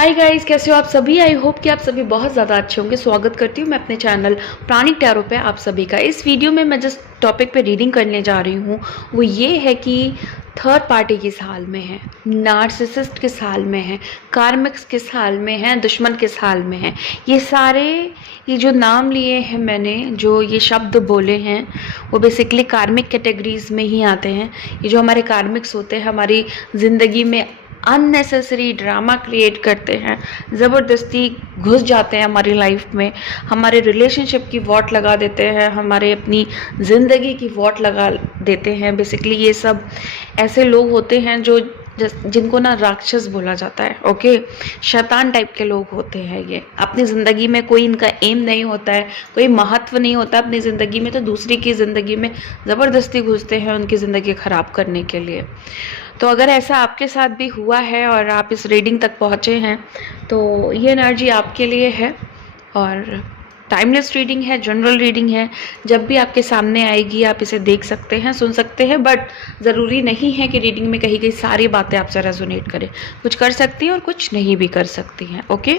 Hi guys, कैसे हो आप सभी। आई होप कि आप सभी बहुत ज़्यादा अच्छे होंगे। स्वागत करती हूँ मैं अपने चैनल प्राणिक टैरो पे आप सभी का। इस वीडियो में मैं जिस टॉपिक पे रीडिंग करने जा रही हूँ वो ये है कि थर्ड पार्टी किस हाल में है, नार्सिसिस्ट किस हाल में है, कार्मिक्स किस हाल में है, दुश्मन किस हाल में है। ये जो नाम लिए हैं मैंने, जो ये शब्द बोले हैं, वो बेसिकली कार्मिक कैटेगरीज में ही आते हैं। ये जो हमारे कार्मिक्स होते हैं हमारी ज़िंदगी में अननेसेसरी ड्रामा क्रिएट करते हैं, ज़बरदस्ती घुस जाते हैं हमारी लाइफ में, हमारे रिलेशनशिप की वॉट लगा देते हैं, हमारे अपनी ज़िंदगी की वॉट लगा देते हैं। बेसिकली ये सब ऐसे लोग होते हैं जो जिनको ना राक्षस बोला जाता है। ओके, शैतान टाइप के लोग होते हैं ये। अपनी ज़िंदगी में कोई इनका एम नहीं होता है, कोई महत्व नहीं होता अपनी ज़िंदगी में, तो दूसरी की ज़िंदगी में ज़बरदस्ती घुसते हैं उनकी ज़िंदगी ख़राब करने के लिए। तो अगर ऐसा आपके साथ भी हुआ है और आप इस रीडिंग तक पहुँचे हैं तो ये एनर्जी आपके लिए है। और टाइमलेस रीडिंग है, जनरल रीडिंग है। जब भी आपके सामने आएगी आप इसे देख सकते हैं, सुन सकते हैं, बट ज़रूरी नहीं है कि रीडिंग में कही गई सारी बातें आपसे रेजोनेट करें। कुछ कर सकती हैं और कुछ नहीं भी कर सकती हैं। ओके,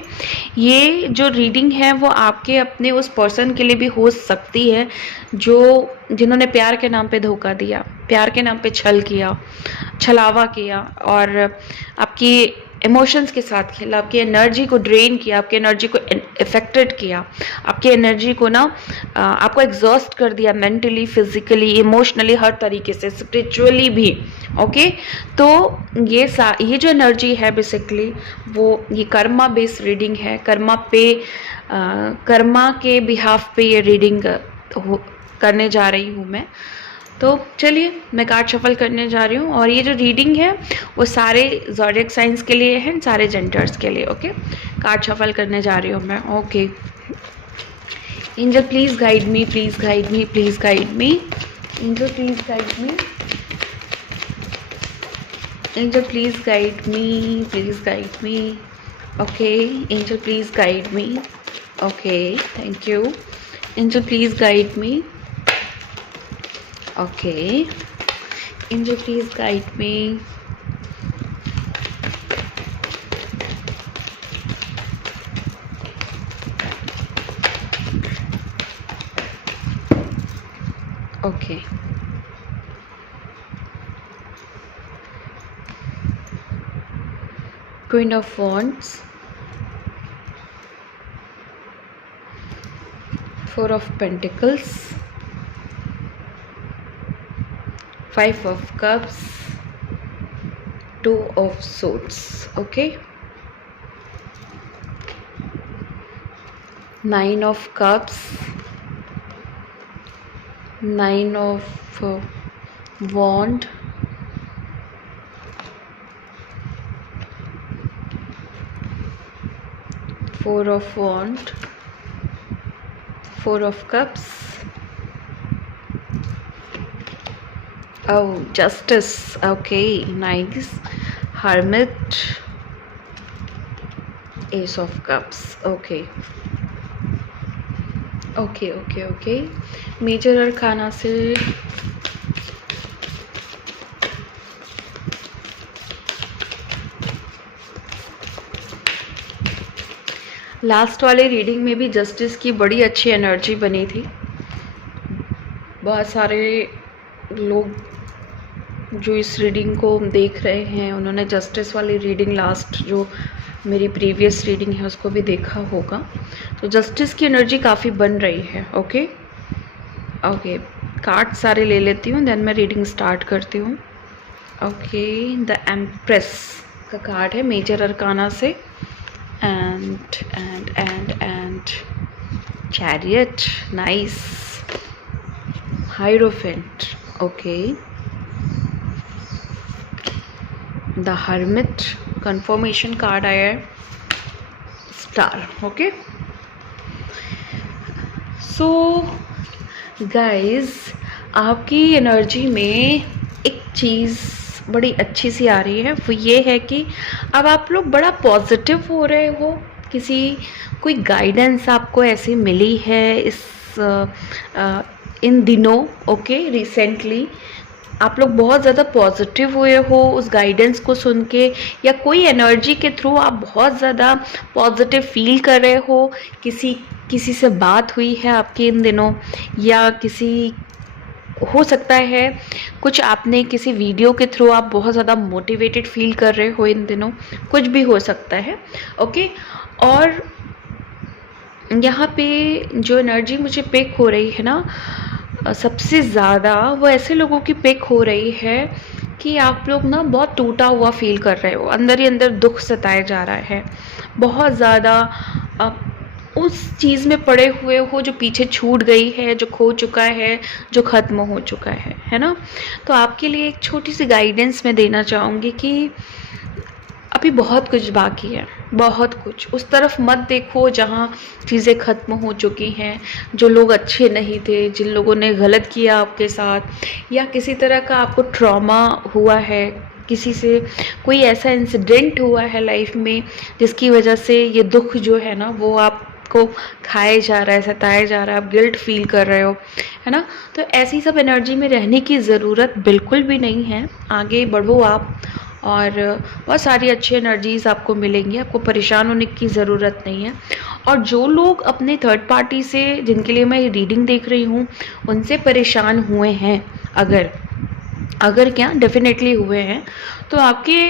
ये जो रीडिंग है वो आपके अपने उस पर्सन के लिए भी हो सकती है जिन्होंने प्यार के नाम पे धोखा दिया, प्यार के नाम पे छल किया, छलावा किया और आपकी इमोशंस के साथ खेला, आपकी एनर्जी को ड्रेन किया, आपकी एनर्जी को इफेक्टेड किया, आपकी एनर्जी को ना आपको एग्जॉस्ट कर दिया, मेंटली, फिजिकली, इमोशनली, हर तरीके से, स्पिरिचुअली भी। ओके, तो ये जो एनर्जी है बेसिकली वो ये कर्मा बेस्ड रीडिंग है। कर्मा के बिहाफ पे ये रीडिंग करने जा रही हूँ मैं। तो चलिए मैं कार्ड शफल करने जा रही हूँ और ये जो रीडिंग है वो सारे ज़ोडिएक साइंस के लिए है, सारे जेंडर्स के लिए। ओके, कार्ड शफल करने जा रही हूँ मैं। Okay, angel please guide me, please guide me, please guide me. Angel please guide me, angel please guide me, please guide me. Okay, angel please guide me. Okay, thank you. Angel please guide me. Okay, angel please guide me. Okay, Queen of Wands, Four of Pentacles, Five of Cups, Two of Swords. Okay, Nine of Cups, Nine of Wand, Four of Wand, Four of Cups. Oh, Justice. Okay, nice. Hermit, Ace of Cups. Okay, okay, okay, okay. Major arcana से last वाले reading में भी justice की बड़ी अच्छी energy बनी थी। बहुत सारे लोग जो इस रीडिंग को देख रहे हैं उन्होंने जस्टिस वाली रीडिंग, लास्ट जो मेरी प्रीवियस रीडिंग है उसको भी देखा होगा। तो जस्टिस की एनर्जी काफ़ी बन रही है। ओके ओके, कार्ड सारे ले लेती हूँ, देन मैं रीडिंग स्टार्ट करती हूँ। ओके, द एम्प्रेस का कार्ड है मेजर अरकाना से, and chariot, nice. Hierophant, okay, the hermit, confirmation card आया है, स्टार। ओके, सो गाइज आपकी एनर्जी में एक चीज़ बड़ी अच्छी सी आ रही है, वो ये है कि अब आप लोग बड़ा पॉजिटिव हो रहे हो। कोई गाइडेंस आपको ऐसी मिली है इन दिनों। ओके, रिसेंटली आप लोग बहुत ज़्यादा पॉजिटिव हुए हो उस गाइडेंस को सुन के, या कोई एनर्जी के थ्रू आप बहुत ज़्यादा पॉजिटिव फील कर रहे हो, किसी किसी से बात हुई है आपकी इन दिनों, या किसी हो सकता है कुछ आपने किसी वीडियो के थ्रू आप बहुत ज़्यादा मोटिवेटेड फील कर रहे हो इन दिनों, कुछ भी हो सकता है। ओके, और यहाँ पे जो एनर्जी मुझे पिक हो रही है ना, सबसे ज़्यादा वो ऐसे लोगों की पिक हो रही है कि आप लोग ना बहुत टूटा हुआ फील कर रहे हो, अंदर ही अंदर दुख सताया जा रहा है बहुत ज़्यादा। आप उस चीज़ में पड़े हुए हो जो पीछे छूट गई है, जो खो चुका है, जो ख़त्म हो चुका है ना। तो आपके लिए एक छोटी सी गाइडेंस मैं देना चाहूँगी कि अभी बहुत कुछ बाकी है, बहुत कुछ। उस तरफ मत देखो जहाँ चीज़ें ख़त्म हो चुकी हैं, जो लोग अच्छे नहीं थे, जिन लोगों ने गलत किया आपके साथ, या किसी तरह का आपको ट्रॉमा हुआ है, किसी से कोई ऐसा इंसिडेंट हुआ है लाइफ में जिसकी वजह से ये दुख जो है ना वो आपको खाए जा रहा है, सताया जा रहा है, आप गिल्ट फील कर रहे हो, है ना। तो ऐसी सब एनर्जी में रहने की ज़रूरत बिल्कुल भी नहीं है। आगे बढ़ो आप, और बहुत सारी अच्छी एनर्जीज़ आपको मिलेंगी, आपको परेशान होने की ज़रूरत नहीं है। और जो लोग अपने थर्ड पार्टी से, जिनके लिए मैं ये रीडिंग देख रही हूँ, उनसे परेशान हुए हैं, अगर क्या डेफिनेटली हुए हैं, तो आपके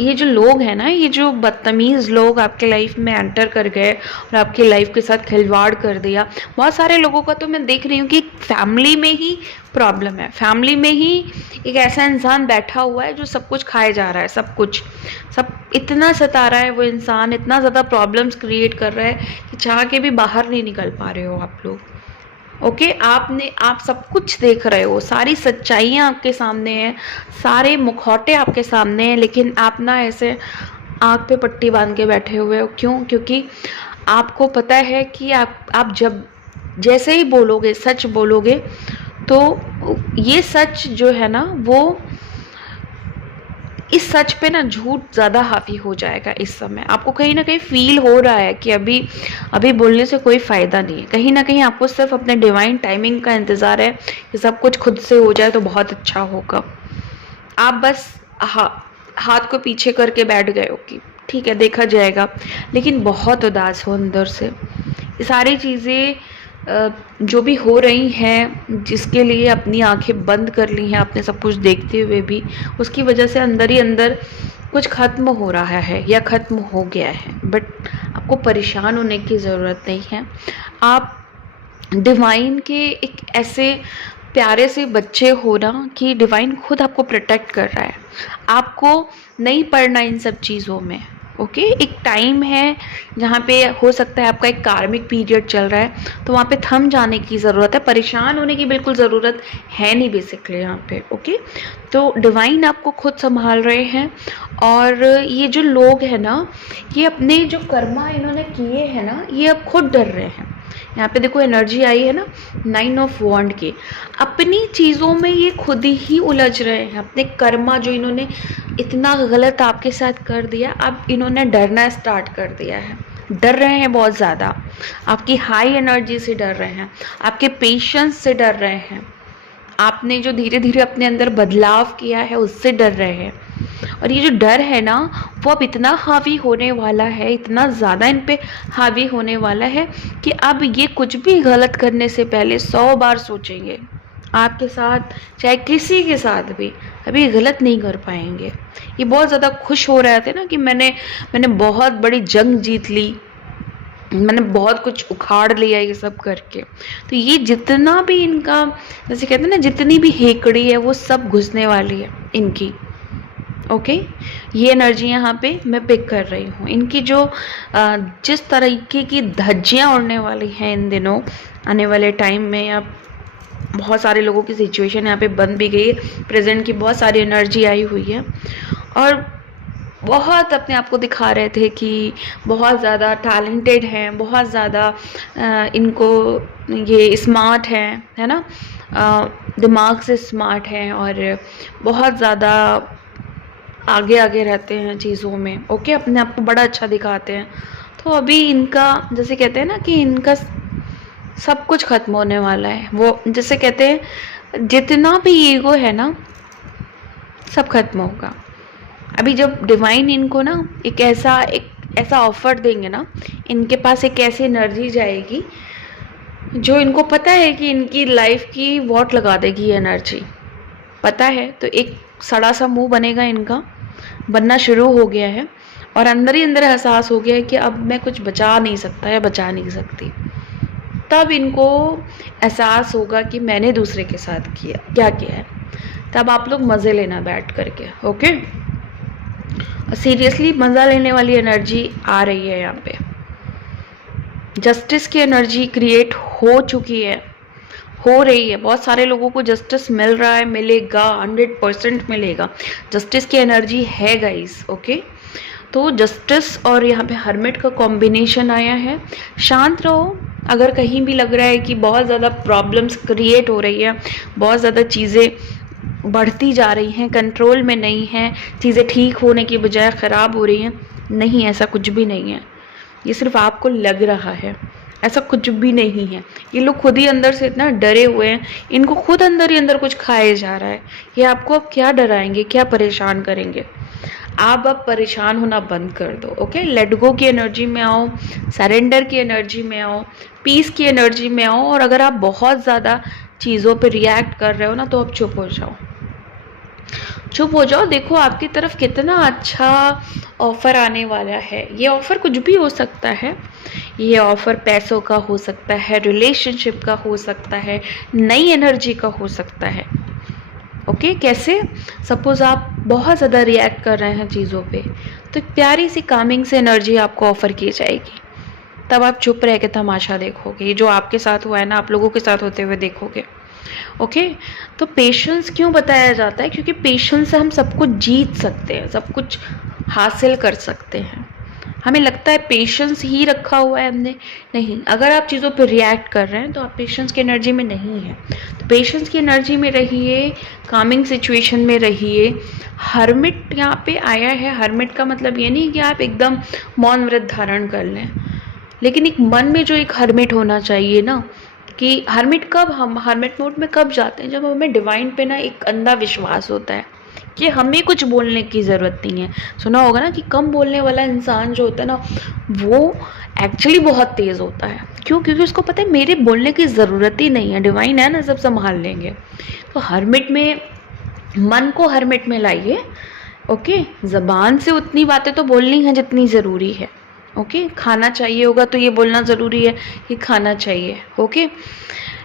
ये जो लोग हैं ना, ये जो बदतमीज़ लोग आपके लाइफ में एंटर कर गए और आपकी लाइफ के साथ खिलवाड़ कर दिया। बहुत सारे लोगों का तो मैं देख रही हूँ कि फैमिली में ही प्रॉब्लम है, फैमिली में ही एक ऐसा इंसान बैठा हुआ है जो सब कुछ खाए जा रहा है, सब कुछ, सब इतना सता रहा है वो इंसान, इतना ज़्यादा प्रॉब्लम्स क्रिएट कर रहा है कि चाह के भी बाहर नहीं निकल पा रहे हो आप लोग। ओके, आप सब कुछ देख रहे हो, सारी सच्चाइयाँ आपके सामने हैं, सारे मुखौटे आपके सामने हैं, लेकिन आप ना ऐसे आँख पे पट्टी बांध के बैठे हुए हो। क्यों? क्योंकि आपको पता है कि आप जब जैसे ही बोलोगे, सच बोलोगे, तो ये सच जो है ना वो इस सच पे ना झूठ ज़्यादा हावी हो जाएगा। इस समय आपको कहीं ना कहीं फील हो रहा है कि अभी बोलने से कोई फ़ायदा नहीं है, कहीं ना कहीं आपको सिर्फ अपने डिवाइन टाइमिंग का इंतज़ार है कि सब कुछ खुद से हो जाए तो बहुत अच्छा होगा। आप बस हाथ को पीछे करके बैठ गए हो कि ठीक है देखा जाएगा, लेकिन बहुत उदास हो अंदर से। ये सारी चीज़ें जो भी हो रही हैं, जिसके लिए अपनी आंखें बंद कर ली हैं आपने सब कुछ देखते हुए भी, उसकी वजह से अंदर ही अंदर कुछ ख़त्म हो रहा है या ख़त्म हो गया है। बट आपको परेशान होने की ज़रूरत नहीं है। आप डिवाइन के एक ऐसे प्यारे से बच्चे हो ना कि डिवाइन खुद आपको प्रोटेक्ट कर रहा है। आपको नहीं पड़ना इन सब चीज़ों में। ओके, एक टाइम है जहाँ पे हो सकता है आपका एक कार्मिक पीरियड चल रहा है, तो वहाँ पे थम जाने की ज़रूरत है, परेशान होने की बिल्कुल ज़रूरत है नहीं बेसिकली यहाँ पे। ओके, तो डिवाइन आपको खुद संभाल रहे हैं। और ये जो लोग हैं ना, ये अपने जो कर्मा इन्होंने किए हैं ना, ये अब खुद डर रहे हैं। यहाँ पे देखो एनर्जी आई है ना 9 ऑफ वॉन्ड की, अपनी चीज़ों में ये खुद ही उलझ रहे हैं, अपने कर्मा जो इन्होंने इतना गलत आपके साथ कर दिया, अब इन्होंने डरना स्टार्ट कर दिया है, डर रहे हैं बहुत ज़्यादा, आपकी हाई एनर्जी से डर रहे हैं, आपके पेशेंस से डर रहे हैं, आपने जो धीरे धीरे अपने अंदर बदलाव किया है उससे डर रहे हैं। और ये जो डर है ना वो अब इतना हावी होने वाला है, इतना ज़्यादा इन पे हावी होने वाला है कि अब ये कुछ भी गलत करने से पहले 100 बार सोचेंगे। आपके साथ चाहे किसी के साथ भी अभी गलत नहीं कर पाएंगे। ये बहुत ज़्यादा खुश हो रहे थे ना कि मैंने बहुत बड़ी जंग जीत ली, मैंने बहुत कुछ उखाड़ लिया ये सब करके। तो ये जितना भी इनका, जैसे कहते हैं ना, जितनी भी हेकड़ी है वो सब घुसने वाली है इनकी। ओके, ये एनर्जी यहाँ पे मैं पिक कर रही हूँ। इनकी जो जिस तरीके की धज्जियाँ उड़ने वाली हैं इन दिनों, आने वाले टाइम में, या बहुत सारे लोगों की सिचुएशन यहाँ पे बन भी गई है, प्रेजेंट की बहुत सारी एनर्जी आई हुई है, और बहुत अपने आप को दिखा रहे थे कि बहुत ज़्यादा टैलेंटेड हैं, बहुत ज़्यादा इनको ये स्मार्ट हैं, है ना, दिमाग से स्मार्ट हैं, और बहुत ज़्यादा आगे आगे रहते हैं चीज़ों में। ओके, अपने आप को बड़ा अच्छा दिखाते हैं। तो अभी इनका, जैसे कहते हैं ना कि इनका सब कुछ ख़त्म होने वाला है। वो जैसे कहते हैं जितना भी ईगो है ना सब खत्म होगा। अभी जब डिवाइन इनको ना एक ऐसा ऑफर देंगे ना, इनके पास एक ऐसी एनर्जी जाएगी जो इनको पता है कि इनकी लाइफ की वॉट लगा देगी ये एनर्जी, पता है। तो एक सड़ा सा मुंह बनेगा, इनका बनना शुरू हो गया है और अंदर ही अंदर एहसास हो गया है कि अब मैं कुछ बचा नहीं सकता या बचा नहीं सकती। तब इनको एहसास होगा कि मैंने दूसरे के साथ क्या किया है। तब आप लोग मज़े लेना बैठ करके, ओके। सीरियसली मज़ा लेने वाली एनर्जी आ रही है यहाँ पे। जस्टिस की एनर्जी क्रिएट हो चुकी है, हो रही है। बहुत सारे लोगों को जस्टिस मिल रहा है, मिलेगा, 100% मिलेगा। जस्टिस की एनर्जी है गाइस, ओके। तो जस्टिस और यहाँ पे हर्मिट का कॉम्बिनेशन आया है। शांत रहो। अगर कहीं भी लग रहा है कि बहुत ज़्यादा प्रॉब्लम्स क्रिएट हो रही है, बहुत ज़्यादा चीज़ें बढ़ती जा रही हैं, कंट्रोल में नहीं हैं, चीज़ें ठीक होने की बजाय ख़राब हो रही हैं, नहीं, ऐसा कुछ भी नहीं है। ये सिर्फ आपको लग रहा है, ऐसा कुछ भी नहीं है। ये लोग खुद ही अंदर से इतना डरे हुए हैं, इनको खुद अंदर ही अंदर कुछ खाए जा रहा है। ये आपको अब क्या डराएंगे, क्या परेशान करेंगे। आप अब परेशान होना बंद कर दो, ओके। लेट गो की एनर्जी में आओ, सरेंडर की एनर्जी में आओ, पीस की एनर्जी में आओ। और अगर आप बहुत ज़्यादा चीज़ों पे रिएक्ट कर रहे हो ना, तो अब चुप हो जाओ, चुप हो जाओ। देखो आपकी तरफ कितना अच्छा ऑफ़र आने वाला है। ये ऑफ़र कुछ भी हो सकता है। ये ऑफ़र पैसों का हो सकता है, रिलेशनशिप का हो सकता है, नई एनर्जी का हो सकता है, ओके। कैसे? सपोज़ आप बहुत ज़्यादा रिएक्ट कर रहे हैं चीज़ों पे, तो एक प्यारी सी कामिंग से एनर्जी आपको ऑफ़र की जाएगी। तब आप चुप रह के तमाशा देखोगे। ये जो आपके साथ हुआ है ना, आप लोगों के साथ होते हुए देखोगे, ओके। तो पेशेंस क्यों बताया जाता है? क्योंकि पेशेंस से हम सब कुछ जीत सकते हैं, सब कुछ हासिल कर सकते हैं। हमें लगता है पेशेंस ही रखा हुआ है हमने, नहीं। अगर आप चीज़ों पर रिएक्ट कर रहे हैं तो आप पेशेंस की एनर्जी में नहीं है। तो पेशेंस की एनर्जी में रहिए, कामिंग सिचुएशन में रहिए। हर्मिट यहाँ पे आया है। हर्मिट का मतलब ये नहीं कि आप एकदम मौन व्रत धारण कर लें, लेकिन एक मन में जो एक हर्मिट होना चाहिए ना, कि हर्मिट कब, हम हर्मिट मोड में कब जाते हैं? जब हमें डिवाइन पे ना एक अंधा विश्वास होता है कि हमें कुछ बोलने की ज़रूरत नहीं है। सुना होगा ना कि कम बोलने वाला इंसान जो होता है ना, वो एक्चुअली बहुत तेज़ होता है। क्यों? क्योंकि उसको पता है मेरे बोलने की ज़रूरत ही नहीं है, डिवाइन है ना, सब संभाल लेंगे। तो हर्मिट में, मन को हर्मिट में लाइए, ओके। ज़बान से उतनी बातें तो बोलनी है जितनी ज़रूरी है, ओके। खाना चाहिए होगा तो ये बोलना ज़रूरी है कि खाना चाहिए, ओके।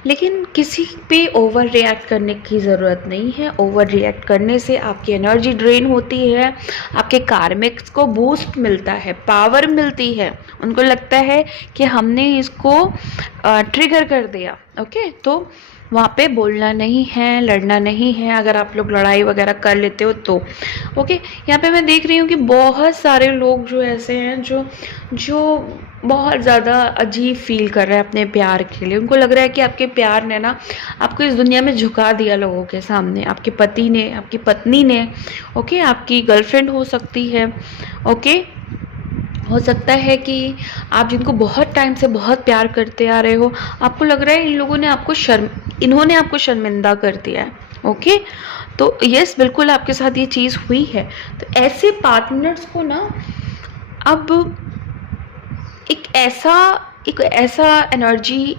लेकिन किसी पे ओवर रिएक्ट करने की ज़रूरत नहीं है। ओवर रिएक्ट करने से आपकी एनर्जी ड्रेन होती है, आपके कार्मिक्स को बूस्ट मिलता है, पावर मिलती है। उनको लगता है कि हमने इसको ट्रिगर कर दिया, ओके। तो वहाँ पे बोलना नहीं है, लड़ना नहीं है। अगर आप लोग लड़ाई वगैरह कर लेते हो तो ओके। यहाँ पे मैं देख रही हूँ कि बहुत सारे लोग जो ऐसे हैं जो बहुत ज़्यादा अजीब फील कर रहे हैं अपने प्यार के लिए। उनको लग रहा है कि आपके प्यार ने ना आपको इस दुनिया में झुका दिया लोगों के सामने। आपके पति ने, आपकी पत्नी ने, ओके, आपकी गर्लफ्रेंड हो सकती है, ओके। हो सकता है कि आप जिनको बहुत टाइम से बहुत प्यार करते आ रहे हो, आपको लग रहा है इन्होंने आपको शर्मिंदा कर दिया है, ओके। तो यस, बिल्कुल आपके साथ ये चीज़ हुई है। तो ऐसे पार्टनर्स को ना अब एक ऐसा एनर्जी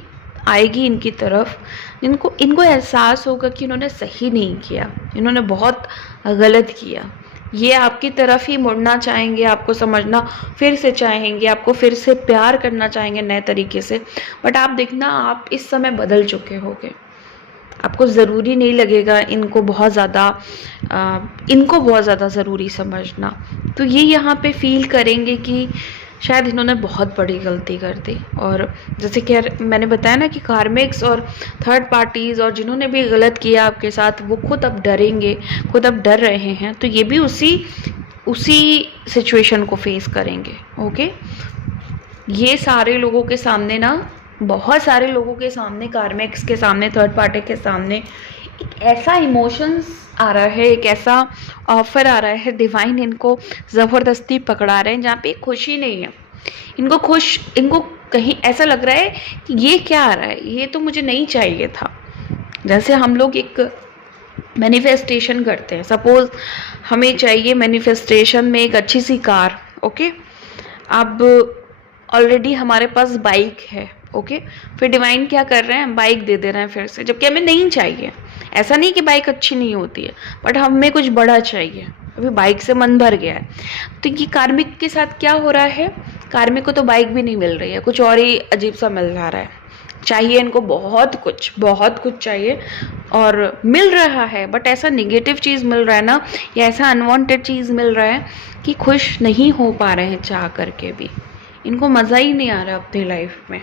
आएगी इनकी तरफ, इनको एहसास होगा कि इन्होंने सही नहीं किया, इन्होंने बहुत गलत किया। ये आपकी तरफ ही मुड़ना चाहेंगे, आपको समझना फिर से चाहेंगे, आपको फिर से प्यार करना चाहेंगे नए तरीके से। बट आप देखना, आप इस समय बदल चुके होगे। आपको ज़रूरी नहीं लगेगा इनको बहुत ज़्यादा ज़रूरी समझना। तो ये यहाँ पे फील करेंगे कि शायद इन्होंने बहुत बड़ी गलती कर दी। और जैसे कि मैंने बताया ना कि कार्मिक्स और थर्ड पार्टीज़ और जिन्होंने भी गलत किया आपके साथ, वो खुद अब डरेंगे, खुद अब डर रहे हैं। तो ये भी उसी सिचुएशन को फेस करेंगे, ओके। ये सारे लोगों के सामने ना, बहुत सारे लोगों के सामने, कार्मिक्स के सामने, थर्ड पार्टी के सामने एक ऐसा इमोशंस आ रहा है, एक ऐसा ऑफर आ रहा है। डिवाइन इनको ज़बरदस्ती पकड़ा रहे हैं जहाँ पे खुशी नहीं है। इनको कहीं ऐसा लग रहा है कि ये क्या आ रहा है, ये तो मुझे नहीं चाहिए था। जैसे हम लोग एक मैनिफेस्टेशन करते हैं। सपोज हमें चाहिए मैनिफेस्टेशन में एक अच्छी सी कार, ओके। अब ऑलरेडी हमारे पास बाइक है, ओके। फिर डिवाइन क्या कर रहे हैं, बाइक दे दे रहे हैं फिर से, जबकि हमें नहीं चाहिए। ऐसा नहीं कि बाइक अच्छी नहीं होती है, बट हमें कुछ बड़ा चाहिए। अभी बाइक से मन भर गया है। तो ये कार्मिक के साथ क्या हो रहा है, कार्मिक को तो बाइक भी नहीं मिल रही है, कुछ और ही अजीब सा मिल जा रहा है। चाहिए इनको बहुत कुछ चाहिए और मिल रहा है, बट ऐसा निगेटिव चीज़ मिल रहा है ना, या ऐसा अनवांटेड चीज़ मिल रहा है कि खुश नहीं हो पा रहे हैं चाह करके भी। इनको मज़ा ही नहीं आ रहा अपनी लाइफ में।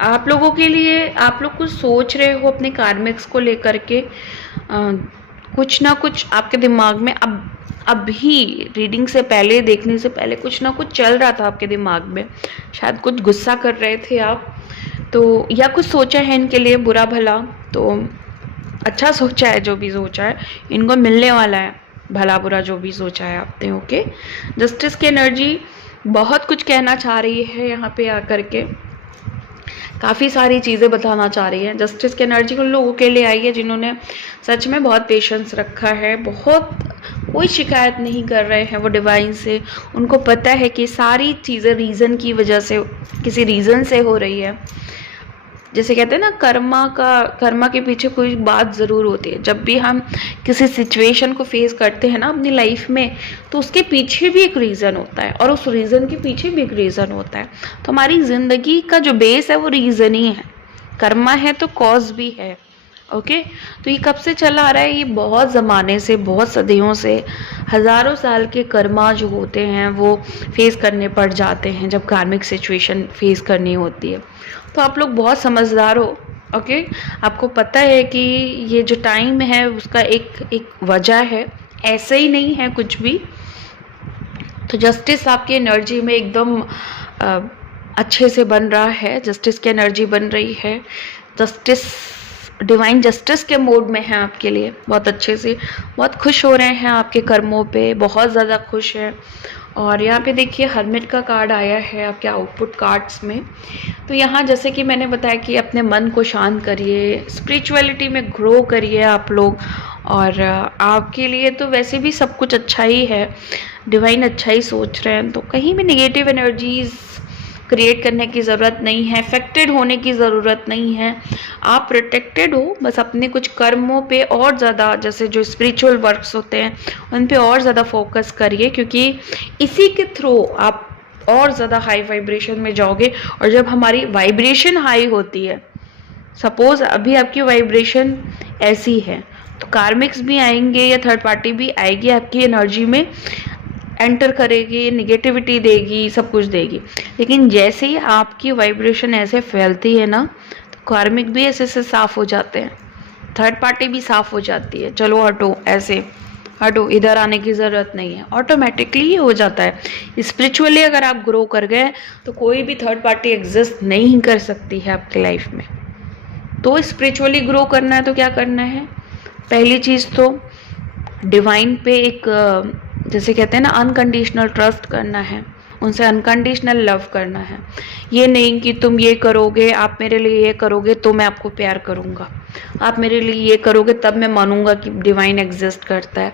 आप लोगों के लिए, आप लोग कुछ सोच रहे हो अपने कार्मिक्स को लेकर के, कुछ ना कुछ आपके दिमाग में अभी रीडिंग से पहले, देखने से पहले कुछ ना कुछ चल रहा था आपके दिमाग में। शायद कुछ गुस्सा कर रहे थे आप, तो या कुछ सोचा है इनके लिए बुरा भला, तो अच्छा सोचा है। जो भी सोचा है इनको मिलने वाला है, भला बुरा जो भी सोचा है आपने, ओके। जस्टिस की एनर्जी बहुत कुछ कहना चाह रही है यहाँ पे आकर के, काफ़ी सारी चीज़ें बताना चाह रही है। जस्टिस की एनर्जी उन लोगों के लिए आई है जिन्होंने सच में बहुत पेशेंस रखा है, बहुत कोई शिकायत नहीं कर रहे हैं वो डिवाइन से। उनको पता है कि सारी चीज़ें रीज़न की वजह से, किसी रीज़न से हो रही है। जैसे कहते हैं ना, कर्मा के पीछे कोई बात ज़रूर होती है। जब भी हम किसी सिचुएशन को फेस करते हैं ना अपनी लाइफ में, तो उसके पीछे भी एक रीज़न होता है, और उस रीज़न के पीछे भी एक रीज़न होता है। तो हमारी ज़िंदगी का जो बेस है वो रीज़न ही है। कर्मा है तो कॉज भी है, ओके। तो ये कब से चला आ रहा है, ये बहुत ज़माने से, बहुत सदियों से, हज़ारों साल के कर्मा जो होते हैं वो फेस करने पड़ जाते हैं जब कार्मिक सिचुएशन फेस करनी होती है। तो आप लोग बहुत समझदार हो, ओके। आपको पता है कि ये जो टाइम है उसका एक वजह है, ऐसे ही नहीं है कुछ भी। तो जस्टिस आपकी एनर्जी में एकदम अच्छे से बन रहा है, जस्टिस की एनर्जी बन रही है। जस्टिस, डिवाइन जस्टिस के मोड में है आपके लिए, बहुत अच्छे से, बहुत खुश हो रहे हैं आपके कर्मों पे, बहुत ज़्यादा खुश है। और यहाँ पे देखिए हर्मिट का कार्ड आया है आपके आउटपुट कार्ड्स में। तो यहाँ जैसे कि मैंने बताया कि अपने मन को शांत करिए, स्पिरिचुअलिटी में ग्रो करिए आप लोग। और आपके लिए तो वैसे भी सब कुछ अच्छा ही है, डिवाइन अच्छा ही सोच रहे हैं। तो कहीं भी नेगेटिव एनर्जीज़ क्रिएट करने की ज़रूरत नहीं है, अफेक्टेड होने की ज़रूरत नहीं है। आप प्रोटेक्टेड हो, बस अपने कुछ कर्मों पे और ज़्यादा, जैसे जो स्पिरिचुअल वर्क्स होते हैं उन पे और ज़्यादा फोकस करिए, क्योंकि इसी के थ्रू आप और ज़्यादा हाई वाइब्रेशन में जाओगे। और जब हमारी वाइब्रेशन हाई होती है, सपोज़ अभी आपकी वाइब्रेशन ऐसी है, तो कार्मिक्स भी आएंगे या थर्ड पार्टी भी आएगी, आपकी एनर्जी में एंटर करेगी, निगेटिविटी देगी, सब कुछ देगी। लेकिन जैसे ही आपकी वाइब्रेशन ऐसे फैलती है ना, तो कार्मिक भी ऐसे से साफ़ हो जाते हैं, थर्ड पार्टी भी साफ़ हो जाती है। चलो हटो, ऐसे हटो, इधर आने की ज़रूरत नहीं है, ऑटोमेटिकली ही हो जाता है। स्पिरिचुअली अगर आप ग्रो कर गए तो कोई भी थर्ड पार्टी एग्जिस्ट नहीं कर सकती है आपकी लाइफ में। तो स्पिरिचुअली ग्रो करना है तो क्या करना है, पहली चीज़ तो डिवाइन पे एक, जैसे कहते हैं ना, अनकंडीशनल ट्रस्ट करना है, उनसे अनकंडीशनल लव करना है। ये नहीं कि तुम ये करोगे, आप मेरे लिए ये करोगे तो मैं आपको प्यार करूँगा, आप मेरे लिए ये करोगे तब मैं मानूंगा कि डिवाइन एग्जिस्ट करता है,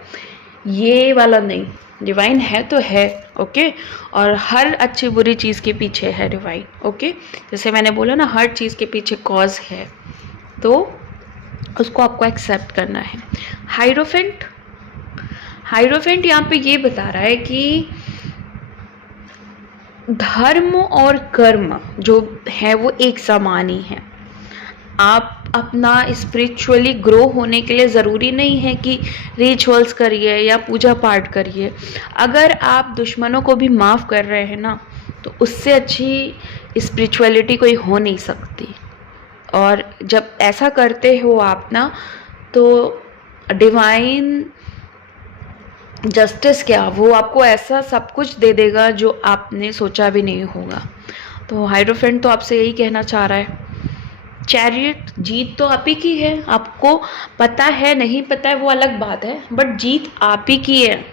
ये वाला नहीं। डिवाइन है तो है, ओके। और हर अच्छी बुरी चीज़ के पीछे है डिवाइन, ओके। जैसे मैंने बोला ना, हर चीज़ के पीछे कॉज है, तो उसको आपको एक्सेप्ट करना है। हाइरोफेंट, हाइरोफेंट यहाँ पे ये बता रहा है कि धर्म और कर्म जो है वो एक समान ही है। आप अपना स्पिरिचुअली ग्रो होने के लिए ज़रूरी नहीं है कि रिचुअल्स करिए या पूजा पाठ करिए। अगर आप दुश्मनों को भी माफ़ कर रहे हैं ना, तो उससे अच्छी स्पिरिचुअलिटी कोई हो नहीं सकती। और जब ऐसा करते हो आप ना, तो डिवाइन जस्टिस क्या, वो आपको ऐसा सब कुछ दे देगा जो आपने सोचा भी नहीं होगा। तो हाइरोफेंट तो आपसे यही कहना चाह रहा है। चैरियट, जीत तो आप ही की है, आपको पता है नहीं पता है वो अलग बात है, बट जीत आप ही की है,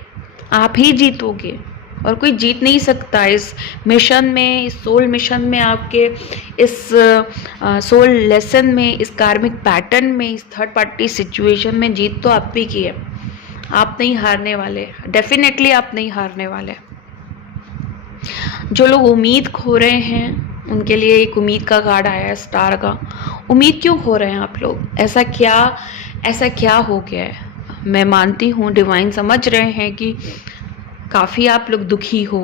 आप ही जीतोगे, और कोई जीत नहीं सकता इस मिशन में, इस सोल मिशन में, आपके इस सोल लेसन में, इस कार्मिक पैटर्न में, इस थर्ड पार्टी सिचुएशन में। जीत तो आप ही की है, आप नहीं हारने वाले, डेफिनेटली आप नहीं हारने वाले। जो लोग उम्मीद खो रहे हैं उनके लिए एक उम्मीद का कार्ड आया है, स्टार का। उम्मीद क्यों खो रहे हैं आप लोग? ऐसा क्या हो गया है? मैं मानती हूँ डिवाइन समझ रहे हैं कि काफ़ी आप लोग दुखी हो,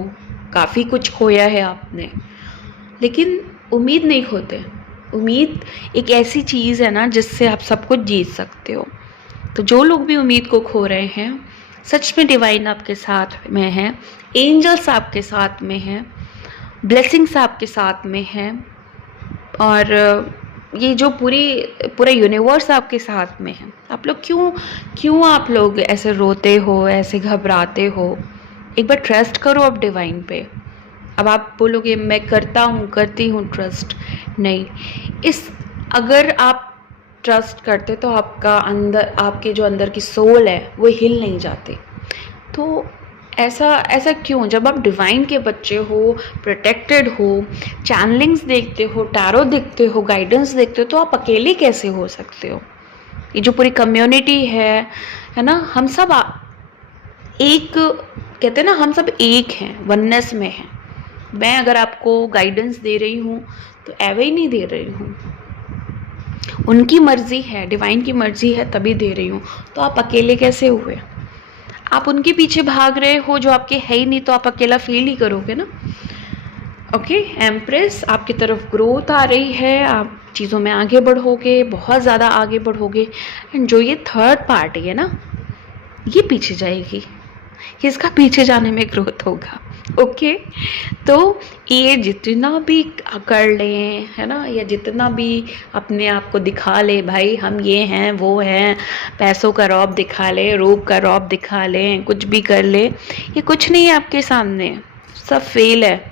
काफ़ी कुछ खोया है आपने, लेकिन उम्मीद नहीं खोते। उम्मीद एक ऐसी चीज़ है ना जिससे आप सब कुछ जीत सकते हो। तो जो लोग भी उम्मीद को खो रहे हैं, सच में डिवाइन आपके साथ में है, एंजल्स आपके साथ में हैं, ब्लेसिंग्स आपके साथ में हैं, और ये जो पूरा यूनिवर्स आपके साथ में है। आप लोग क्यों आप लोग ऐसे रोते हो, ऐसे घबराते हो? एक बार ट्रस्ट करो अब डिवाइन पे। अब आप बोलोगे मैं करती हूँ ट्रस्ट, नहीं। अगर आप ट्रस्ट करते तो आपके जो अंदर की सोल है वो हिल नहीं जाती। तो ऐसा क्यों? जब आप डिवाइन के बच्चे हो, प्रोटेक्टेड हो, चैनलिंग्स देखते हो, टैरो देखते हो, गाइडेंस देखते हो, तो आप अकेले कैसे हो सकते हो? ये जो पूरी कम्युनिटी है ना, हम सब एक, कहते हैं ना, हम सब एक हैं, वननेस में हैं। मैं अगर आपको गाइडेंस दे रही हूँ तो एवे ही नहीं दे रही हूँ, उनकी मर्जी है, डिवाइन की मर्जी है तभी दे रही हूँ। तो आप अकेले कैसे हुए? आप उनके पीछे भाग रहे हो जो आपके है ही नहीं, तो आप अकेला फील ही करोगे ना। ओके एम्प्रेस, आपकी तरफ ग्रोथ आ रही है, आप चीज़ों में आगे बढ़ोगे, बहुत ज़्यादा आगे बढ़ोगे। एंड जो ये थर्ड पार्टी है ना, ये पीछे जाएगी, इसका पीछे जाने में ग्रोथ होगा। ओके तो ये जितना भी कर लें, है ना, या जितना भी अपने आप को दिखा ले, भाई हम ये हैं वो हैं, पैसों का रौब दिखा ले, रूप का रौब दिखा लें, कुछ भी कर ले, ये कुछ नहीं है आपके सामने, सब फेल है।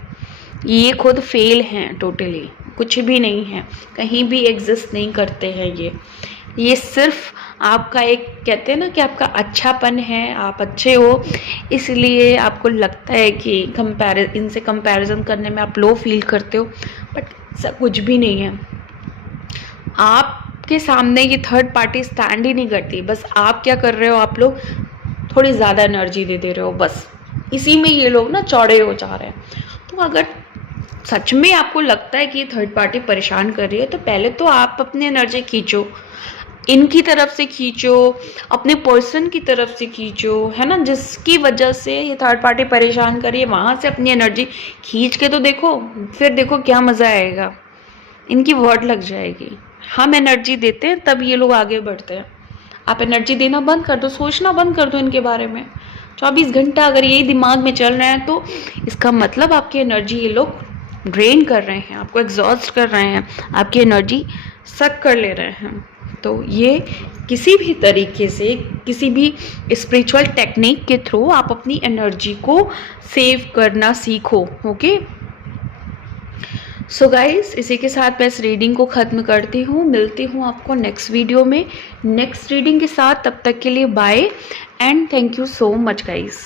ये खुद फेल हैं टोटली, कुछ भी नहीं है, कहीं भी एग्जिस्ट नहीं करते हैं ये सिर्फ आपका एक, कहते हैं ना कि आपका अच्छापन है, आप अच्छे हो, इसलिए आपको लगता है कि इनसे कंपैरिजन करने में आप लो फील करते हो, बट ऐसा कुछ भी नहीं है। आपके सामने ये थर्ड पार्टी स्टैंड ही नहीं करती। बस आप क्या कर रहे हो, आप लोग थोड़ी ज़्यादा एनर्जी दे रहे हो, बस इसी में ये लोग ना चौड़े हो जा रहे हैं। तो अगर सच में आपको लगता है कि ये थर्ड पार्टी परेशान कर रही है, तो पहले तो आप अपनी एनर्जी खींचो, इनकी तरफ से खींचो, अपने पर्सन की तरफ से खींचो, है ना, जिसकी वजह से ये थर्ड पार्टी परेशान कर रही है, वहाँ से अपनी एनर्जी खींच के तो देखो, फिर देखो क्या मज़ा आएगा, इनकी वर्ड लग जाएगी। हम एनर्जी देते हैं तब ये लोग आगे बढ़ते हैं। आप एनर्जी देना बंद कर दो, सोचना बंद कर दो इनके बारे में। 24 घंटा अगर यही दिमाग में चल रहा है तो इसका मतलब आपकी एनर्जी ये लोग ड्रेन कर रहे हैं, आपको एग्जॉस्ट कर रहे हैं, आपकी एनर्जी सक कर ले रहे हैं। तो ये किसी भी तरीके से, किसी भी स्पिरिचुअल टेक्निक के थ्रू आप अपनी एनर्जी को सेव करना सीखो। ओके सो गाइस, इसी के साथ मैं इस रीडिंग को ख़त्म करती हूँ। मिलती हूँ आपको नेक्स्ट वीडियो में नेक्स्ट रीडिंग के साथ। तब तक के लिए bye and thank you so much guys.